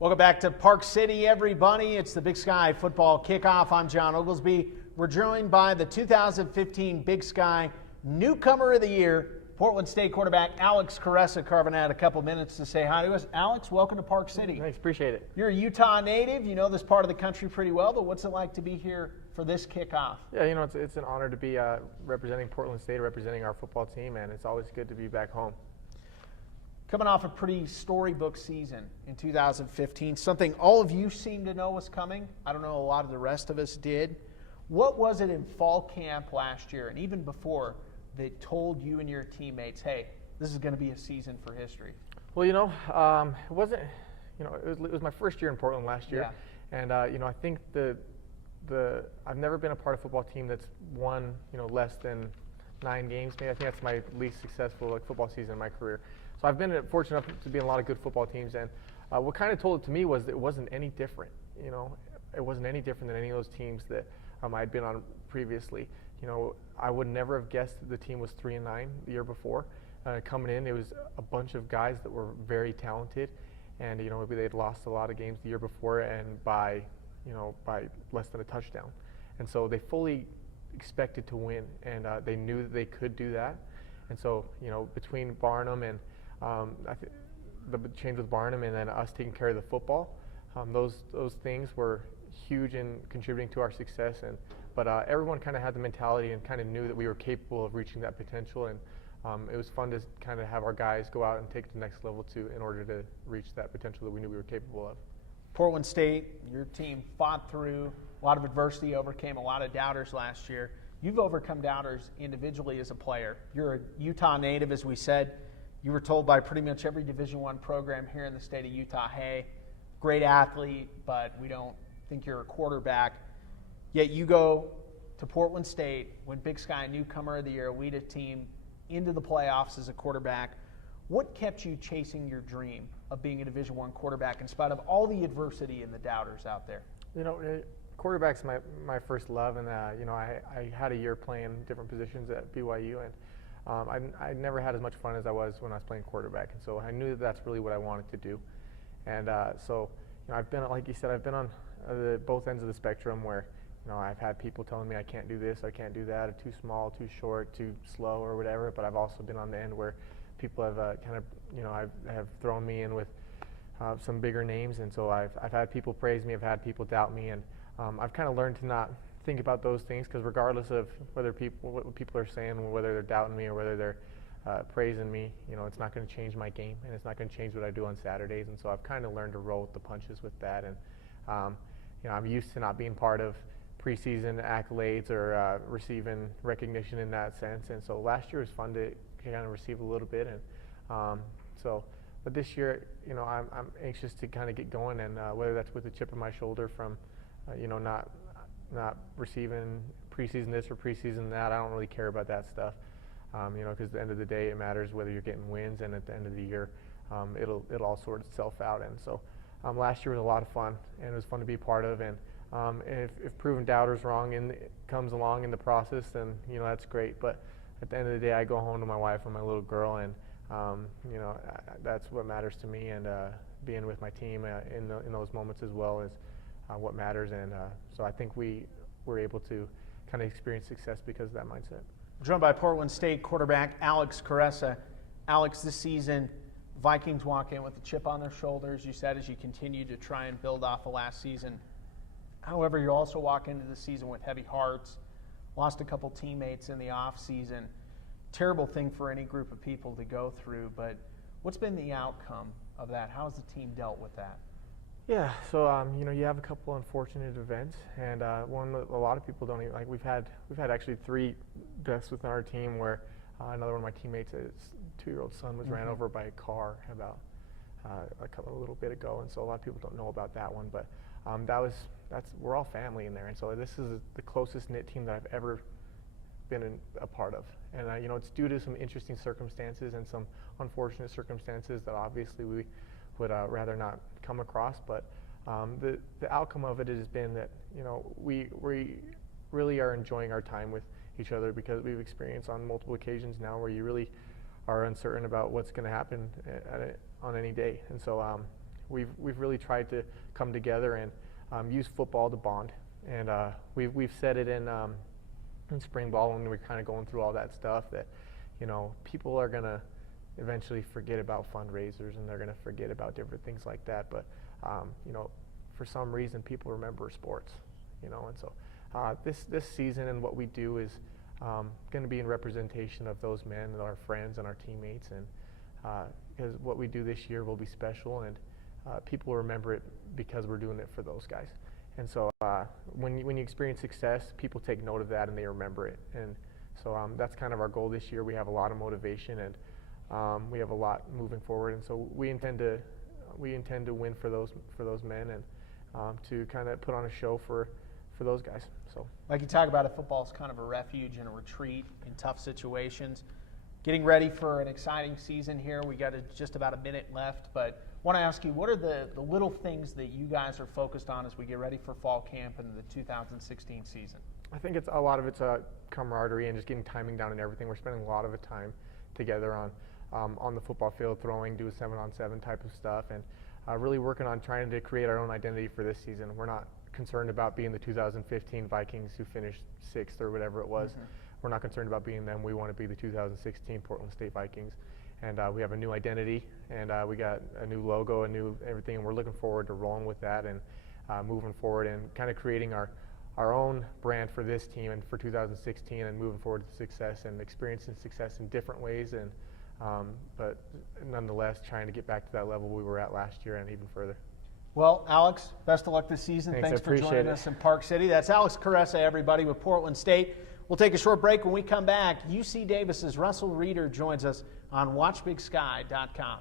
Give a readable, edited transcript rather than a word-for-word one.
Welcome back to Park City, everybody. It's the Big Sky football kickoff. I'm John Oglesby. We're joined by the 2015 Big Sky Newcomer of the Year, Portland State quarterback Alex Kuresa, carving out a couple minutes to say hi to us. Alex, welcome to Park City. Thanks, appreciate it. You're a Utah native. You know this part of the country pretty well, but what's it like to be here for this kickoff? Yeah, you know, it's an honor to be representing Portland State, representing our football team, and it's always good to be back home. Coming off a pretty storybook season in 2015, something all of you seem to know was coming. I don't know, a lot of the rest of us did. What was it in fall camp last year, and even before, that told you and your teammates, hey, this is going to be a season for history? Well, you know, it wasn't, you know, it was my first year in Portland last year, and you know, I think I've never been a part of a football team that's won, you know, less than 9 games. Maybe I think that's my least successful football season in my career. So I've been fortunate enough to be in a lot of good football teams, and what kind of told it to me was that it wasn't any different. You know, it wasn't any different than any of those teams that I'd been on previously. You know, I would never have guessed that the team was 3-9 the year before. Coming in, it was a bunch of guys that were very talented, and you know, maybe they'd lost a lot of games the year before, and by less than a touchdown, and so they fully expected to win, and they knew that they could do that. And so, you know, between Barnum and I think the change with Barnum and then us taking care of the football, those things were huge in contributing to our success. But everyone kind of had the mentality and kind of knew that we were capable of reaching that potential, and it was fun to kind of have our guys go out and take it to the next level in order to reach that potential that we knew we were capable of. Portland State, your team fought through a lot of adversity, overcame a lot of doubters last year. You've overcome doubters individually as a player. You're a Utah native, as we said. You were told by pretty much every Division I program here in the state of Utah, hey, great athlete, but we don't think you're a quarterback. Yet you go to Portland State, win Big Sky Newcomer of the Year, lead a team into the playoffs as a quarterback. What kept you chasing your dream of being a Division I quarterback in spite of all the adversity and the doubters out there? You know, quarterback's my first love, and you know, I had a year playing different positions at BYU, and I never had as much fun as I was when I was playing quarterback, and so I knew that that's really what I wanted to do. And so, you know, I've been, like you said, I've been on both ends of the spectrum where, you know, I've had people telling me I can't do this, I can't do that, I'm too small, too short, too slow, or whatever. But I've also been on the end where people have kind of, you know, have thrown me in with some bigger names, and so I've had people praise me, I've had people doubt me, and I've kind of learned to not think about those things, because regardless of what people are saying, whether they're doubting me or whether they're praising me, you know, it's not going to change my game, and it's not going to change what I do on Saturdays. And so I've kind of learned to roll with the punches with that. And you know, I'm used to not being part of preseason accolades or receiving recognition in that sense. And so last year was fun to kind of receive a little bit, and but this year, you know, I'm anxious to kind of get going, and whether that's with a chip on my shoulder from you know, not receiving preseason this or preseason that. I don't really care about that stuff, you know, because at the end of the day, it matters whether you're getting wins, and at the end of the year, it'll all sort itself out. And so last year was a lot of fun, and it was fun to be part of. And if proven doubters wrong comes along in the process, then, you know, that's great. But at the end of the day, I go home to my wife and my little girl, and you know, that's what matters to me. And being with my team in those moments as well is what matters. And so I think we were able to kind of experience success because of that mindset. We're joined by Portland State quarterback Alex Kuresa. Alex, this season, Vikings walk in with a chip on their shoulders, you said, as you continue to try and build off of last season. However, you also walk into the season with heavy hearts, lost a couple teammates in the offseason. Terrible thing for any group of people to go through, but what's been the outcome of that? How has the team dealt with that? Yeah, so you know, you have a couple unfortunate events, and one that a lot of people don't even like. We've had actually 3 deaths within our team, where another one of my teammates, his 2-year-old son, was ran over by a car about a little bit ago, and so a lot of people don't know about that one. But we're all family in there, and so this is the closest knit team that I've ever been a part of. And you know, it's due to some interesting circumstances and some unfortunate circumstances that obviously we would rather not come across, but the outcome of it has been that, you know, we really are enjoying our time with each other, because we've experienced on multiple occasions now where you really are uncertain about what's going to happen on any day. And so we've really tried to come together and use football to bond. And we've said it in spring ball when we're kind of going through all that stuff that, you know, people are going to eventually forget about fundraisers and they're going to forget about different things like that. But, you know, for some reason people remember sports, you know, and so this season and what we do is going to be in representation of those men and our friends and our teammates, and because what we do this year will be special, and people will remember it because we're doing it for those guys. And so when you experience success, people take note of that and they remember it. And so that's kind of our goal this year. We have a lot of motivation, and we have a lot moving forward. And so we intend to win for those men, and to kind of put on a show for those guys. So, like you talk about it, football is kind of a refuge and a retreat in tough situations. Getting ready for an exciting season here. We got just about a minute left, but I want to ask you, what are the little things that you guys are focused on as we get ready for fall camp and the 2016 season? I think a lot of it's camaraderie and just getting timing down and everything. We're spending a lot of the time together on the football field, throwing, do a 7-on-7 type of stuff, and really working on trying to create our own identity for this season. We're not concerned about being the 2015 Vikings who finished 6th or whatever it was. Mm-hmm. We're not concerned about being them. We want to be the 2016 Portland State Vikings. And we have a new identity, and we got a new logo, a new everything, and we're looking forward to rolling with that and moving forward and kind of creating our own brand for this team and for 2016, and moving forward to success and experiencing success in different ways, and but nonetheless trying to get back to that level we were at last year and even further. Well, Alex, best of luck this season. Thanks for joining us in Park City. That's Alex Kuresa, everybody, with Portland State. We'll take a short break. When we come back, UC Davis's Russell Reeder joins us on WatchBigSky.com.